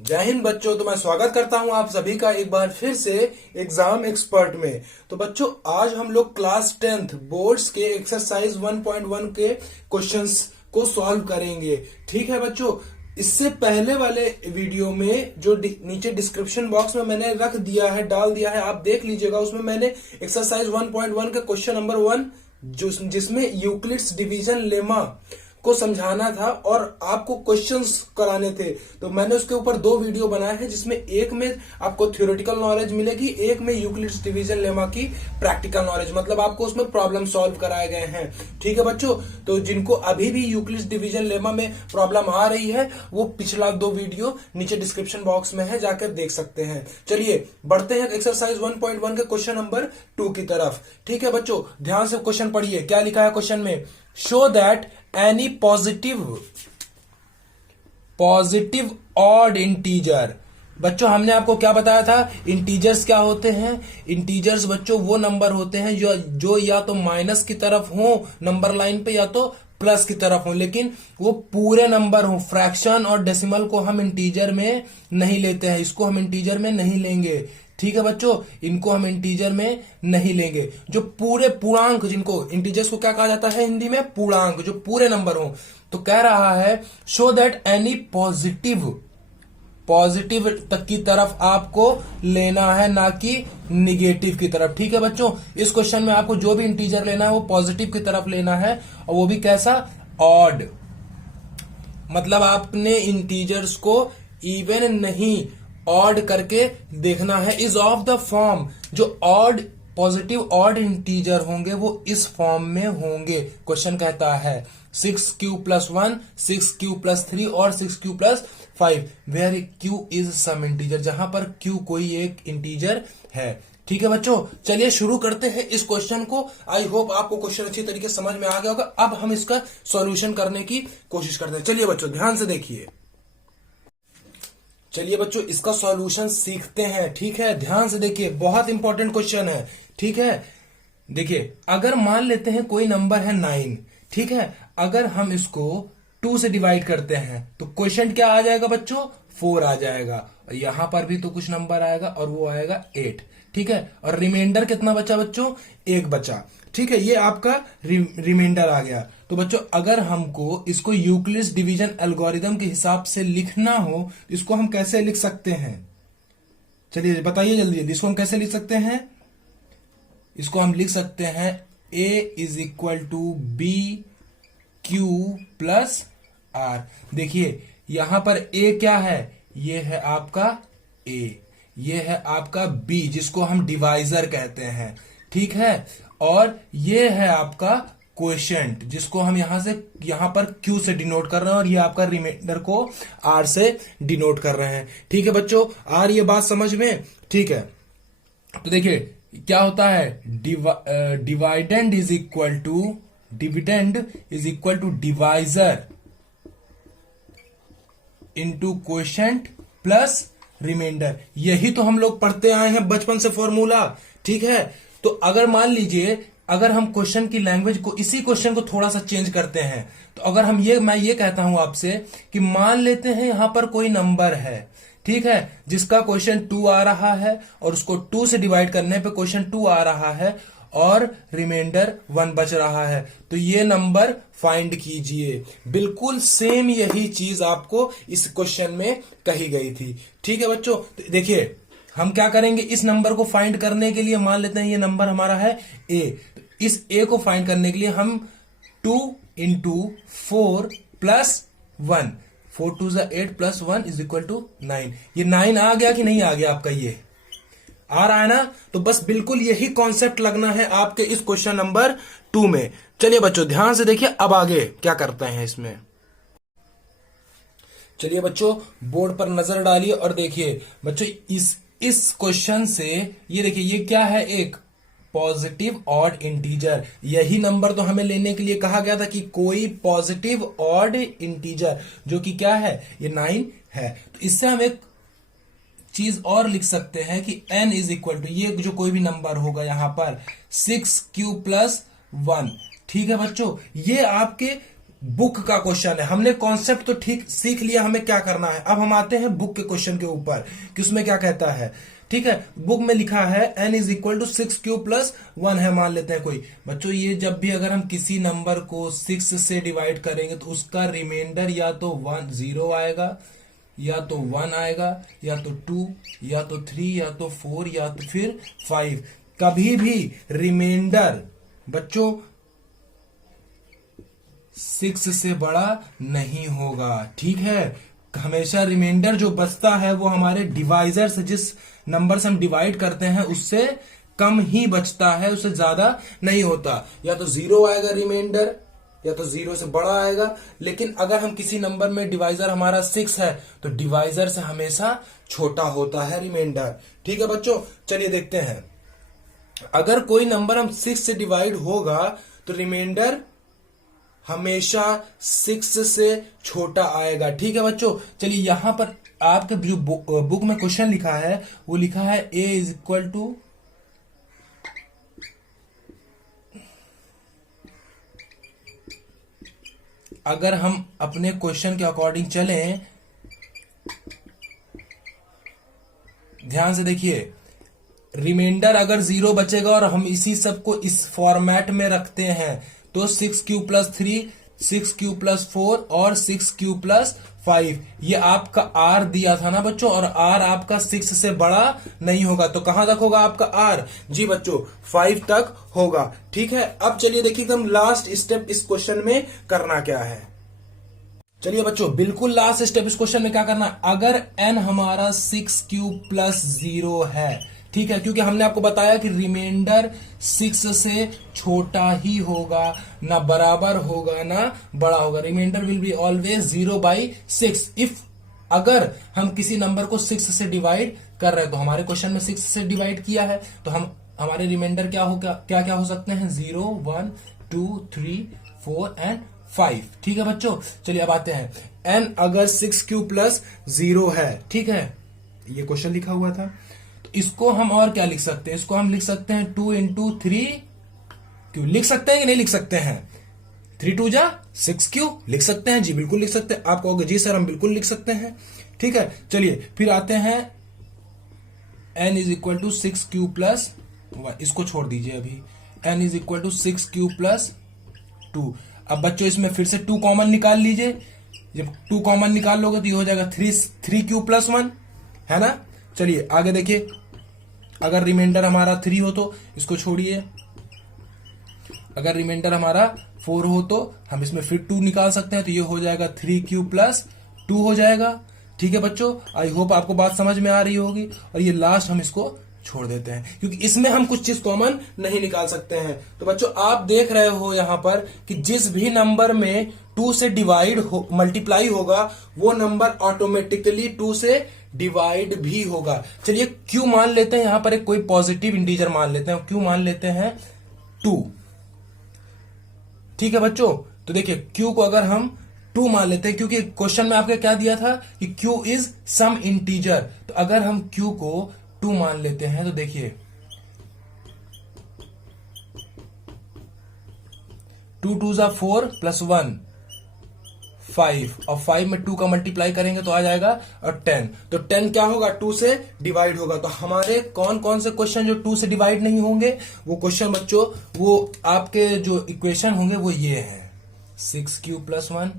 जय हिंद बच्चों। तो मैं स्वागत करता हूं आप सभी का एक बार फिर से एग्जाम एक्सपर्ट में। तो बच्चों आज हम लोग क्लास 10th बोर्ड्स के एक्सरसाइज 1.1 के क्वेश्चंस को सॉल्व करेंगे। ठीक है बच्चों, इससे पहले वाले वीडियो में जो नीचे डिस्क्रिप्शन बॉक्स में मैंने रख दिया है, डाल दिया है, आप देख लीजिएगा। उसमें मैंने एक्सरसाइज 1.1 का क्वेश्चन नंबर 1 जिसमें यूक्लिड्स डिवीजन लेमा को समझाना था और आपको क्वेश्चंस कराने थे, तो मैंने उसके ऊपर 2 वीडियो बनाए हैं, जिसमें एक में आपको थ्योरेटिकल नॉलेज मिलेगी, एक में यूक्लिड्स डिवीजन लेमा की प्रैक्टिकल नॉलेज, मतलब आपको उसमें प्रॉब्लम सॉल्व कराए गए हैं। ठीक है बच्चों, तो जिनको अभी भी यूक्लिड्स डिवीजन लेमा में प्रॉब्लम आ रही है वो पिछला 2 वीडियो नीचे डिस्क्रिप्शन बॉक्स में है, जाकर देख सकते हैं। चलिए बढ़ते हैं एक्सरसाइज 1.1 के क्वेश्चन नंबर 2 की तरफ। ठीक है बच्चों, ध्यान से क्वेश्चन पढ़िए। क्या लिखा है क्वेश्चन में? Show that any positive odd integer. बच्चों हमने आपको क्या बताया था? इंटीजर्स क्या होते हैं? इंटीजर्स बच्चों वो नंबर होते हैं जो या तो माइनस की तरफ हो नंबर लाइन पे, या तो प्लस की तरफ हो, लेकिन वो पूरे नंबर हो। फ्रैक्शन और डेसिमल को हम इंटीजर में नहीं लेते हैं, इसको हम इंटीजर में नहीं लेंगे। ठीक है बच्चों, इनको हम इंटीजर में नहीं लेंगे। जो पूरे पूर्णांक, जिनको इंटीजर्स को क्या कहा जाता है हिंदी में? पूर्णांक, जो पूरे नंबर हो। तो कह रहा है शो दैट एनी पॉजिटिव तक की तरफ आपको लेना है, ना कि निगेटिव की तरफ। ठीक है बच्चों, इस क्वेश्चन में आपको जो भी इंटीजर लेना है वो पॉजिटिव की तरफ लेना है, और वो भी कैसा? ऑड। मतलब आपने इंटीजर्स को इवन नहीं, ऑड करके देखना है। इज ऑफ द फॉर्म, जो ऑड पॉजिटिव ऑड इंटीजर होंगे वो इस फॉर्म में होंगे। क्वेश्चन कहता है 6q+1, 6q+3 और 6q+5 where q is some integer, जहां पर q कोई एक इंटीजर है। ठीक है बच्चों, चलिए शुरू करते हैं इस क्वेश्चन को। आई होप आपको क्वेश्चन अच्छी तरीके से समझ में आ गया होगा। अब हम इसका सॉल्यूशन करने की कोशिश करते हैं। चलिए बच्चों ध्यान से देखिए। चलिए बच्चों इसका सॉल्यूशन सीखते हैं। ठीक है, ध्यान से देखिए, बहुत इंपॉर्टेंट क्वेश्चन है। ठीक है, देखिए अगर मान लेते हैं कोई नंबर है 9। ठीक है, अगर हम इसको 2 से डिवाइड करते हैं तो क्वेश्चन क्या आ जाएगा बच्चों? 4 आ जाएगा। और यहां पर भी तो कुछ नंबर आएगा और वो आएगा 8। ठीक है, और रिमाइंडर कितना बचा बच्चों? 1 बचा। ठीक है, ये आपका रिमाइंडर आ गया। तो बच्चों अगर हमको इसको यूक्लिड्स डिवीजन एल्गोरिदम के हिसाब से लिखना हो तो इसको हम कैसे लिख सकते हैं? चलिए बताइए जल्दी जल्दी, इसको हम कैसे लिख सकते हैं? इसको हम लिख सकते हैं a is equal to B Q plus R. देखिए यहां पर a क्या है? ये है आपका a, ये है आपका b जिसको हम डिवाइजर कहते हैं। ठीक है, और ये है आपका क्वोशिएंट जिसको हम यहां पर q से डिनोट कर रहे हैं, और ये आपका रिमाइंडर को r से डिनोट कर रहे हैं। ठीक है बच्चों, आ रही है बात समझ में? ठीक है, तो देखिए क्या होता है? Dividend is equal to divisor into quotient plus remainder. यही तो हम लोग पढ़ते आए हैं बचपन से फॉर्मूला। ठीक है, तो अगर मान लीजिए अगर हम क्वेश्चन की लैंग्वेज को, इसी क्वेश्चन को थोड़ा सा चेंज करते हैं, तो अगर हम मैं ये कहता हूं आपसे कि मान लेते हैं यहां पर कोई नंबर है, ठीक है, जिसका क्वेश्चन 2 आ रहा है और उसको 2 से डिवाइड करने पे क्वेश्चन 2 आ रहा है और रिमाइंडर 1 बच रहा है, तो ये नंबर फाइंड कीजिए। बिल्कुल सेम यही चीज आपको इस क्वेश्चन में कही गई थी। ठीक है बच्चों, तो देखिए हम क्या करेंगे, इस नंबर को फाइंड करने के लिए मान लेते हैं ये नंबर हमारा है a, तो इस a को फाइंड करने के लिए हम 2 into 4 plus 1, 4 2 8 plus 1 is equal to 9। ये 9 आ गया कि नहीं आ गया? आपका ये आ रहा है ना? तो बस बिल्कुल यही कॉन्सेप्ट लगना है आपके इस क्वेश्चन नंबर 2 में। चलिए बच्चों ध्यान से देखिए अब आगे क्या करते हैं इसमें। चलिए बच्चों बोर्ड पर नजर डालिए और देखिए बच्चों इस क्वेश्चन से ये देखिए ये क्या है? एक पॉजिटिव ऑड इंटीजर। यही नंबर तो हमें लेने के लिए कहा गया था कि कोई पॉजिटिव ऑड इंटीजर, जो कि क्या है? ये 9 है। तो इससे हम एक चीज और लिख सकते हैं कि n इज इक्वल टू, ये जो कोई भी नंबर होगा यहां पर 6q+1। ठीक है बच्चों, ये आपके बुक का क्वेश्चन है। हमने कॉन्सेप्ट तो ठीक सीख लिया, हमें क्या करना है। अब हम आते हैं बुक के क्वेश्चन के ऊपर कि उसमें क्या कहता है। ठीक है, बुक में लिखा है n is equal to 6 cube + 1 है, मान लेते हैं कोई। बच्चों ये जब भी अगर हम किसी नंबर को 6 से डिवाइड करेंगे तो उसका रिमाइंडर या तो 0 आएगा, या तो 1 आएगा, या तो 2, या तो 3, या तो 4, या तो फिर 5। कभी भी रिमाइंडर बच्चों 6 से बड़ा नहीं होगा। ठीक है, हमेशा रिमाइंडर जो बचता है वो हमारे डिवाइजर से, जिस नंबर से हम डिवाइड करते हैं उससे कम ही बचता है, उससे ज्यादा नहीं होता। या तो 0 आएगा रिमाइंडर, या तो 0 से बड़ा आएगा। लेकिन अगर हम किसी नंबर में डिवाइजर हमारा 6 है तो डिवाइजर से हमेशा छोटा होता है रिमाइंडर। ठीक है बच्चों, चलिए देखते हैं। अगर कोई नंबर हम 6 से डिवाइड होगा तो रिमाइंडर हमेशा 6 से छोटा आएगा। ठीक है बच्चों, चलिए यहां पर आपके जो बुक में क्वेश्चन लिखा है वो लिखा है a इज इक्वल टू अगर हम अपने क्वेश्चन के अकॉर्डिंग चलें, ध्यान से देखिए, रिमाइंडर अगर 0 बचेगा और हम इसी सब को इस फॉर्मेट में रखते हैं तो 6 क्यूब + 3, 6 क्यूब + 4 और 6 क्यूब + 5, ये आपका r दिया था ना बच्चों, और r आपका 6 से बड़ा नहीं होगा। तो कहां तक होगा आपका r? जी बच्चों 5 तक होगा। ठीक है, अब चलिए देखिए एकदम लास्ट स्टेप इस क्वेश्चन में करना क्या है। चलिए बच्चों बिल्कुल लास्ट स्टेप इस क्वेश्चन में क्या करना है। अगर n हमारा 6 क्यूब + 0 है, ठीक है, क्योंकि हमने आपको बताया कि रिमाइंडर 6 से छोटा ही होगा, ना बराबर होगा ना बड़ा होगा। Remainder will be always 0/6 if अगर हम किसी नंबर को 6 से डिवाइड कर रहे हैं। तो हमारे क्वेश्चन में 6 से डिवाइड किया है तो हम हमारे रिमाइंडर क्या हो सकते हैं, 0, 1, 2, 3, 4 एंड 5। ठीक है बच्चों, चलिए अब आते हैं। n अगर 6 क्यूब + 0 है, ठीक है, ये क्वेश्चन लिखा हुआ था, तो इसको हम और क्या लिख सकते हैं, इसको हम लिख सकते हैं 2 × 3 क्यों, लिख सकते हैं कि नहीं लिख सकते हैं? 3 × 2 = 6 क्यों, लिख सकते हैं जी, बिल्कुल लिख सकते हैं। आप कहोगे जी सर हम बिल्कुल लिख सकते हैं। ठीक है, चलिए फिर आते हैं n is equal to 6 cube + 1, इसको छोड़ दीजिए अभी। n is equal to 6 cube + 2। अब बच्चों इसमें फिर से 2 कॉमन निकाल लीजिए। जब 2 कॉमन निकाल लोगे तो ये हो जाएगा 3 क्यूब + 1, है ना। चलिए आगे देखिए, अगर रिमाइंडर हमारा 3 हो तो इसको छोड़िए, अगर रिमाइंडर हमारा 4 हो तो हम इसमें फिर 2 निकाल सकते हैं, तो ये हो जाएगा 3 क्यूब + 2 हो जाएगा। ठीक है बच्चों, आई होप आपको बात समझ में आ रही होगी। और ये लास्ट हम इसको छोड़ देते हैं क्योंकि इसमें हम कुछ चीज कॉमन नहीं निकाल सकते हैं। तो बच्चों आप देख रहे हो यहां पर कि जिस भी नंबर में 2 से डिवाइड मल्टीप्लाई होगा वो नंबर ऑटोमेटिकली 2 से डिवाइड भी होगा। चलिए क्यू मान लेते हैं, यहां पर एक कोई पॉजिटिव इंटीजर मान लेते हैं, क्यू मान लेते हैं 2। ठीक है बच्चों, तो देखिए क्यू को अगर हम 2 मान लेते हैं, क्योंकि क्वेश्चन में आपके क्या दिया था कि क्यू इज सम इंटीजर, तो अगर हम क्यू को 2 मान लेते हैं तो देखिए 2 × 2 = 4 + 1 5, और 5 में 2 का मल्टीप्लाई करेंगे तो आ जाएगा और 10। तो 10 क्या होगा, 2 से डिवाइड होगा। तो हमारे कौन कौन से क्वेश्चन जो 2 से डिवाइड नहीं होंगे, वो क्वेश्चन बच्चों वो आपके जो इक्वेशन होंगे वो ये हैं, 6 क्यूब + 1,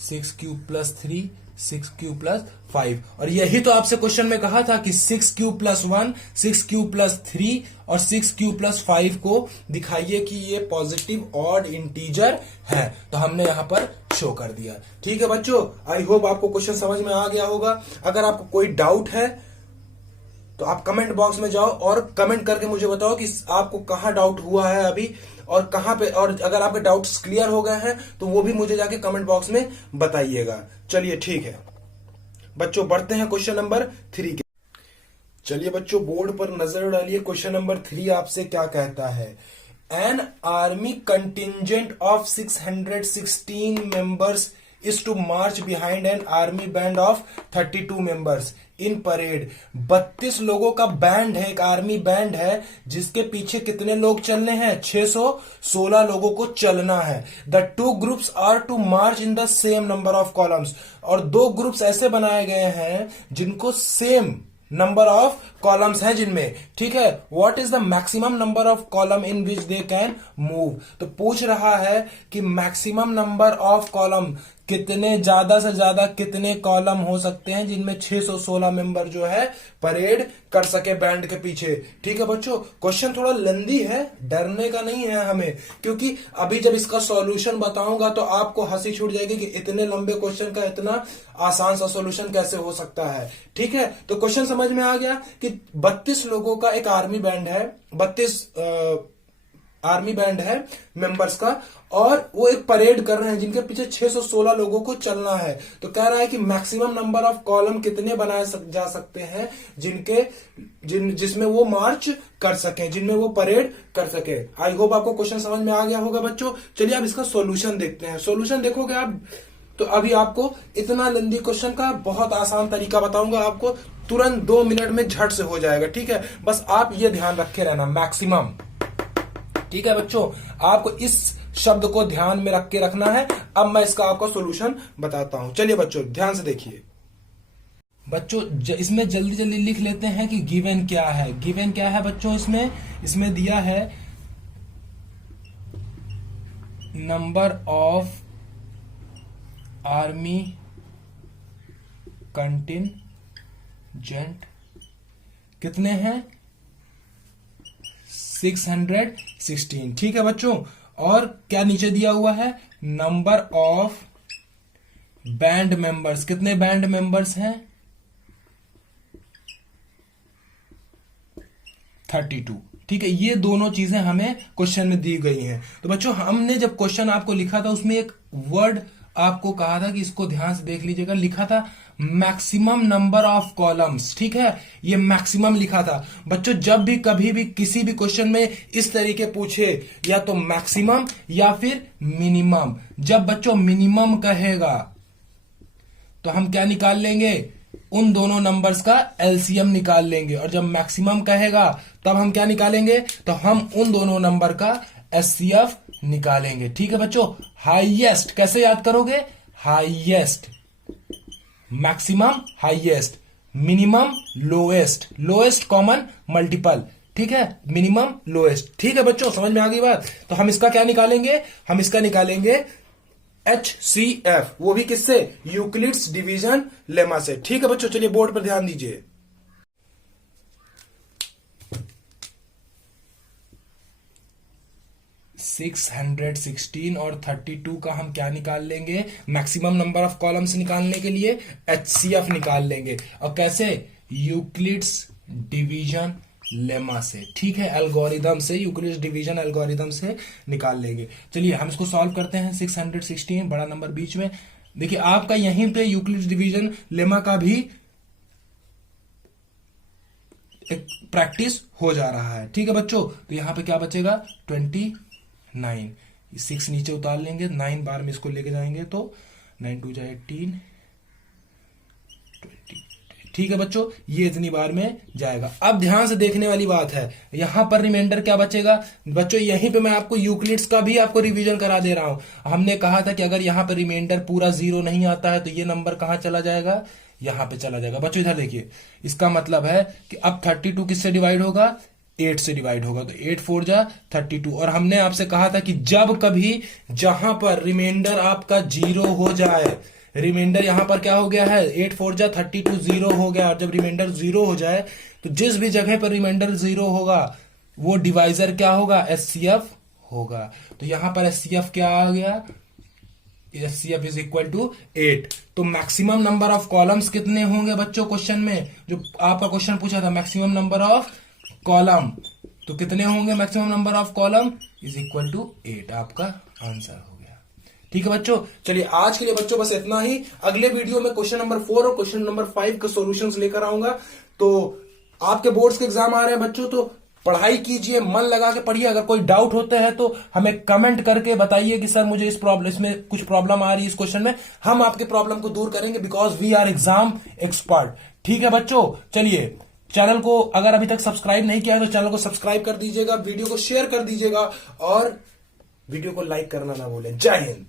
6 क्यूब + 3, 6 क्यूब + 5। और यही तो आपसे क्वेश्चन में कहा था कि 6 क्यूब + 1, 6 क्यूब + 3 और 6 क्यूब + 5 को दिखाइए कि ये पॉजिटिव ऑड इंटीजर है। तो हमने यहां पर शो कर दिया। ठीक है बच्चों, आई होप आपको क्वेश्चन समझ में आ गया होगा। अगर आपको कोई डाउट है तो आप कमेंट बॉक्स में जाओ और कमेंट करके मुझे बताओ कि आपको कहां डाउट हुआ है अभी और कहां पे, और अगर आपके डाउट्स क्लियर हो गए हैं तो वो भी मुझे जाके कमेंट बॉक्स में बताइएगा। चलिए ठीक है बच्चों, बढ़ते हैं क्वेश्चन नंबर 3 के। चलिए बच्चों बोर्ड पर नजर डालिए, क्वेश्चन नंबर 3 आपसे क्या कहता है। An army contingent of 616 members is to march behind an army band of 32 members in parade. 32 लोगों का बैंड है, एक आर्मी बैंड है, जिसके पीछे कितने लोग चलने हैं? 616 लोगों को चलना है। The two groups are to march in the same number of columns. और दो ग्रुप्स ऐसे बनाए गए हैं जिनको सेम नंबर ऑफ कॉलम्स हैं जिनमें, ठीक है। What is the maximum number of column in which they can move. तो पूछ रहा है कि मैक्सिमम नंबर ऑफ कॉलम, कितने ज्यादा से ज्यादा कितने कॉलम हो सकते हैं जिनमें 616 मेंबर जो है परेड कर सके बैंड के पीछे। ठीक है बच्चों, क्वेश्चन थोड़ा लंबी है, डरने का नहीं है हमें, क्योंकि अभी जब इसका सॉल्यूशन बताऊंगा तो आपको हंसी छूट जाएगी कि इतने लंबे क्वेश्चन का इतना आसान सा सॉल्यूशन कैसे हो सकता है। ठीक है, तो क्वेश्चन समझ में आ गया कि 32 लोगों का एक आर्मी बैंड है, 32 आर्मी बैंड है मेंबर्स का, और वो एक परेड कर रहे हैं जिनके पीछे 616 लोगों को चलना है। तो कह रहा है कि मैक्सिमम नंबर ऑफ कॉलम कितने बनाए जा सकते हैं जिसमें वो मार्च कर सकें, जिनमें वो परेड कर सके। आई होप आपको क्वेश्चन समझ में आ गया होगा बच्चों। चलिए अब इसका सॉल्यूशन देखते हैं। सॉल्यूशन देखोगे आप तो अभी आपको इतना लंबी क्वेश्चन का बहुत आसान तरीका बताऊंगा, आपको तुरंत 2 मिनट में झट से हो जाएगा। ठीक है, बस आप ये ध्यान रखे रहना, मैक्सिमम। ठीक है बच्चों, आपको इस शब्द को ध्यान में रख के रखना है। अब मैं इसका आपको सॉल्यूशन बताता हूं। चलिए बच्चों ध्यान से देखिए। बच्चों इसमें जल्दी जल्दी लिख लेते हैं कि गिवन क्या है। गिवन क्या है बच्चों, इसमें दिया है नंबर ऑफ आर्मी कंटिंजेंट कितने हैं? 616। ठीक है बच्चों, और क्या नीचे दिया हुआ है? नंबर ऑफ बैंड मेंबर्स, कितने बैंड मेंबर्स हैं? 32। ठीक है, ये दोनों चीजें हमें क्वेश्चन में दी गई हैं। तो बच्चों हमने जब क्वेश्चन आपको लिखा था उसमें एक वर्ड आपको कहा था कि इसको ध्यान से देख लीजिएगा, लिखा था मैक्सिमम नंबर ऑफ कॉलम्स। ठीक है, ये मैक्सिमम लिखा था। बच्चों जब भी कभी भी किसी भी क्वेश्चन में इस तरीके पूछे, या तो मैक्सिमम या फिर मिनिमम, जब बच्चों मिनिमम कहेगा तो हम क्या निकाल लेंगे? उन दोनों नंबर्स का एलसीएम निकाल लेंगे। और जब मैक्सिमम कहेगा तब हम क्या निकालेंगे? तो हम उन दोनों नंबर का एचसीएफ निकालेंगे। ठीक है बच्चों, हाईएस्ट कैसे याद करोगे? Highest, maximum highest, minimum lowest, lowest common multiple. ठीक है, मिनिमम लोएस्ट। ठीक है बच्चों, समझ में आ गई बात। तो हम इसका क्या निकालेंगे? हम इसका निकालेंगे HCF, वो भी किससे? यूक्लिड्स डिवीजन लेमा से। ठीक है बच्चों, चलिए बोर्ड पर ध्यान दीजिए। $616 और 32 का हम क्या निकाल लेंगे? मैक्सिमम नंबर ऑफ कॉलम्स निकालने के लिए HCF निकाल लेंगे। और कैसे? यूक्लिड्स डिवीजन लेमा से। ठीक है, एल्गोरिदम से, यूक्लिड्स डिवीजन एल्गोरिदम से निकाल लेंगे। चलिए हम इसको सॉल्व करते हैं। 616 बड़ा नंबर बीच में, देखिए आपका यहीं पे यूक्लिड्स डिवीजन लेमा का भी एक प्रैक्टिस हो जा रहा है। ठीक है बच्चों, तो यहां पे क्या बचेगा? 29। 6 नीचे उतार लेंगे, 9 बार में इसको लेके जाएंगे तो 9 2 जा 18 20। ठीक है बच्चों, ये इतनी बार में जाएगा। अब ध्यान से देखने वाली बात है, यहां पर रिमाइंडर क्या बचेगा? बच्चों यहीं पे मैं आपको यूक्लिड्स का भी आपको रिवीजन करा दे रहा हूं। हमने कहा था कि अगर यहां पर रिमाइंडर पूरा 0 नहीं आता है तो ये नंबर कहां चला जाएगा? यहां पे चला जाएगा। बच्चों इधर देखिए, इसका मतलब है कि अब 32 किससे डिवाइड होगा? 8 से डिवाइड होगा। तो 8 4 जा 32। और हमने आपसे कहा था कि जब कभी जहां पर रिमाइंडर आपका 0 हो जाए, रिमाइंडर यहां पर क्या हो गया है? 8 4 जा 32 0 हो गया। और जब रिमाइंडर 0 हो जाए तो जिस भी जगह पर रिमाइंडर 0 होगा वो डिवाइजर क्या होगा? एचसीएफ होगा। तो यहां पर एचसीएफ क्या आ गया? HCF is equal to 8। तो मैक्सिमम नंबर ऑफ कॉलम्स कितने होंगे बच्चों? क्वेश्चन में जो आपका क्वेश्चन पूछा था, मैक्सिमम नंबर ऑफ कॉलम, तो कितने होंगे? Maximum number of column is equal to 8। आपका आंसर हो गया। ठीक है बच्चों, चलिए आज के लिए बच्चों बस इतना ही। अगले वीडियो में क्वेश्चन नंबर 4 और क्वेश्चन नंबर 5 के सॉल्यूशंस लेकर आऊंगा। तो आपके बोर्ड्स के एग्जाम आ रहे हैं बच्चों, तो पढ़ाई कीजिए, मन लगा के पढ़िए। अगर कोई डाउट होते हैं तो हमें कमेंट करके बताइए कि सर मुझे इसमें कुछ प्रॉब्लम आ रही है इस क्वेश्चन में। हम आपके प्रॉब्लम को दूर करेंगे, because we are exam expert. ठीक है बच्चों, चलिए चैनल को अगर अभी तक सब्सक्राइब नहीं किया है तो चैनल को सब्सक्राइब कर दीजिएगा, वीडियो को शेयर कर दीजिएगा और वीडियो को लाइक करना ना भूलें। जय हिंद।